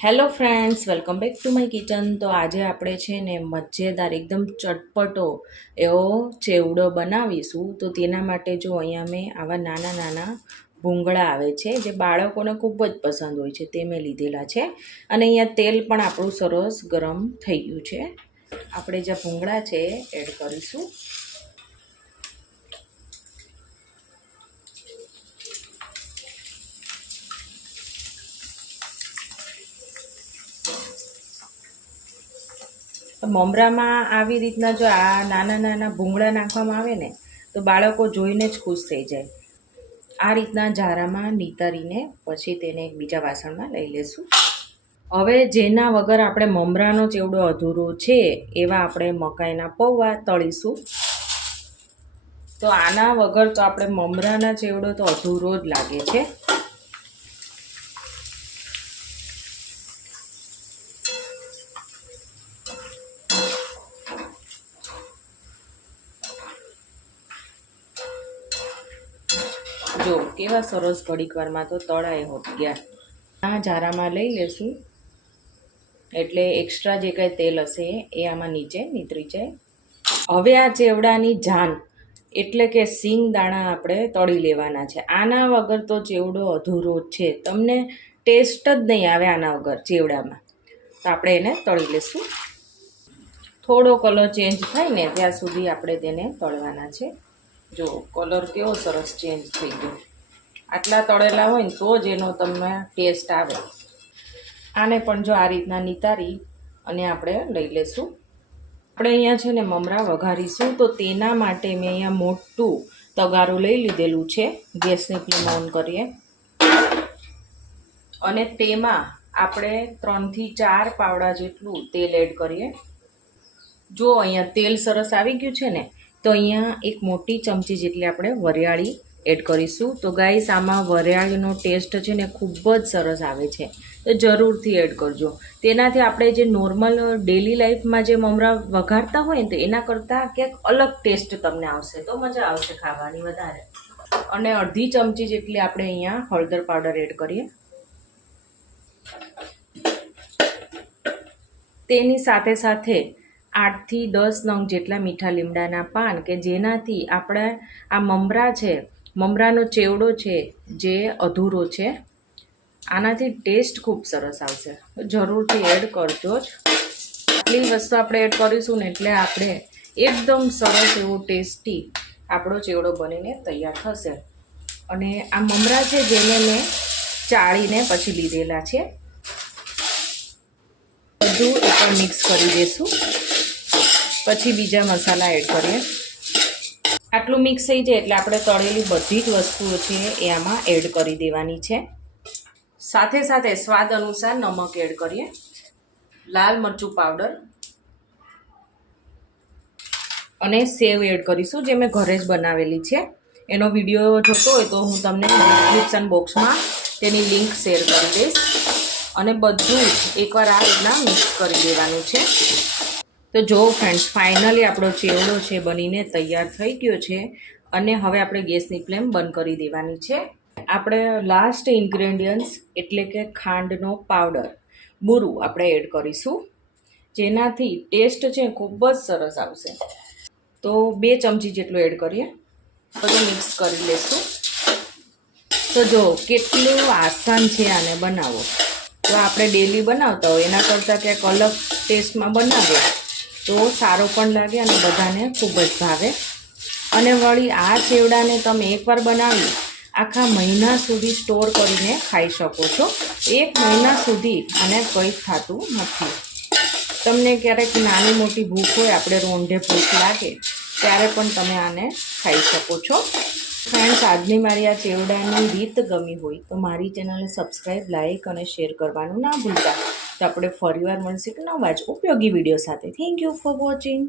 Hello friends, welcome back to my kitchen. તો આજે આપણે છે ને મજેદાર એકદમ ચટપટો એવો ચેવડો બનાવીશું. તો તેના માટે જો અહીંયા મેં આવા નાના નાના ભૂંગળા આવે છે જે બાળકોને ખૂબ જ પસંદ હોય છે તે મેં લીધેલા છે. અને અહીંયા તેલ પણ આપણું સરસ ગરમ થઈ ગયું છે. આપણે જે ભૂંગળા છે એડ કરીશું. મમરામાં આવી રીતના જો આ નાના નાના ભૂંગળા નાખવામાં આવે ને તો બાળકો જોઈને જ ખુશ થઈ જાય. આ રીતના ઝારામાં નીતારીને પછી તેને એક બીજા વાસણમાં લઈ લેશું. હવે જેના વગર આપણે મમરાનો ચેવડો અધૂરો છે એવા આપણે મકાઈના પૌવા તળીશું. તો આના વગર તો આપણે મમરાના ચેવડો તો અધૂરો જ લાગે છે. જો કેવા સરસ ઘડીકવારમાં તો તળાઈ હોત ગયા. આ ઝારામાં લઈ લેશું એટલે એક્સ્ટ્રા જે કંઈ તેલ હશે એ આમાં નીચે નીતરી જાય. હવે આ ચેવડાની જાન એટલે કે સિંગ દાણા આપણે તળી લેવાના છે. આના વગર તો ચેવડો અધૂરો જ છે. તમને ટેસ્ટ જ નહીં આવે આના વગર ચેવડામાં. તો આપણે એને તળી લેશું. થોડો કલર ચેન્જ થાય ને ત્યાં સુધી આપણે તેને તળવાના છે. જો કલર કેવો સરસ ચેન્જ થઈ ગયો. આટલા તળેલા હોય ને તો જ એનો તમને ટેસ્ટ આવે. આને પણ જો આ રીતના નીતારી અને આપણે લઈ લેશું. આપણે અહીંયા છે ને મમરા વઘારીશું. તો તેના માટે મેં અહીંયા મોટું તગારું લઈ લીધેલું છે. ગેસની ફ્લેમ ઓન કરીએ અને તેમાં આપણે 3 થી 4 પાવડા જેટલું તેલ એડ કરીએ. જો અહીંયા તેલ સરસ આવી ગયું છે ને તો અહીંયા એક મોટી ચમચી જેટલી આપણે વરિયાળી એડ કરીશું. તો ગાઈસ આમાં વરિયાળીનો ટેસ્ટ છે ને ખૂબ જ સરસ આવે છે, તો જરૂરથી એડ કરજો. તેનાથી આપણે જે નોર્મલ ડેલી લાઈફમાં જે મમરા વઘારતા હોય ને તો એના કરતાં ક્યાંક અલગ ટેસ્ટ તમને આવશે, તો મજા આવશે ખાવાની વધારે. અને અડધી ચમચી જેટલી આપણે અહીંયા હળદર પાવડર એડ કરીએ. તેની સાથે સાથે 8 થી 10 નંગ જેટલા મીઠા લીમડાના પાન, કે જેનાથી આપણે આ મમરા છે, મમરાનો ચેવડો છે જે અધૂરો છે, આનાથી ટેસ્ટ ખૂબ સરસ આવશે. જરૂરથી એડ કરજો જ. આટલી વસ્તુ આપણે એડ કરીશું ને એટલે આપણે એકદમ સરસ એવો ટેસ્ટી આપણો ચેવડો બનીને તૈયાર થશે. અને આ મમરા છે જેને મેં ચાળીને પછી લીધેલા છે. બધું એકવાર મિક્સ કરી દઈશું. પછી બીજા મસાલા એડ કરીએ. આટલું મિક્સ થઈ જાય એટલે આપણે તળેલી બધી જ વસ્તુઓ છે એ આમાં એડ કરી દેવાની છે. સાથે સાથે સ્વાદ અનુસાર નમક એડ કરીએ. લાલ મરચું પાવડર અને સેવ એડ કરીશું, જે મેં ઘરે જ બનાવેલી છે. એનો વિડીયો જોતો હોય તો હું તમને ડિસ્ક્રિપ્શન બોક્સમાં તેની લિંક શેર કરી દઈશ. અને બધું જ એકવાર આ રીતના મિક્સ કરી દેવાનું છે. તો જો ફ્રેન્ડ્સ, ફાઇનલી આપણો ચેવડો છે બનીને તૈયાર થઈ ગયો છે. અને હવે આપણે ગેસની ફ્લેમ બંધ કરી દેવાની છે. આપણે લાસ્ટ ઇન્ગ્રેડિયન્ટ્સ એટલે કે ખાંડનો પાવડર, બુરું આપણે એડ કરીશું, જેનાથી ટેસ્ટ છે ખૂબ જ સરસ આવશે. તો 2 ચમચી જેટલું એડ કરીએ. બધું મિક્સ કરી લઈશું. તો જો કેટલું આસાન છે આને બનાવો. જો આપણે ડેલી બનાવતા હોય એના કરતાં ક્યાંક અલગ ટેસ્ટમાં બનાવીએ તો સારો પણ લાગે અને બધાને ખૂબ જ ભાવે. અને વળી આ ચેવડાને તમે એકવાર બનાવી આખા મહિના સુધી સ્ટોર કરીને ખાઈ શકો છો. 1 મહિના સુધી આને કંઈ થતું નથી. તમને ક્યારેક નાની મોટી ભૂખ હોય, આપણે રોંઢે ભૂખ લાગે ત્યારે પણ તમે આને ખાઈ શકો છો. ફ્રેન્ડ્સ, આજની મારી આ ચેવડાની રીત ગમી હોય તો મારી ચેનલને સબસ્ક્રાઈબ, લાઇક અને શેર કરવાનું ના ભૂલતા. તો આપણે ફરીવાર મળશું નવા જ ઉપયોગી વિડીયો સાથે. Thank you for watching.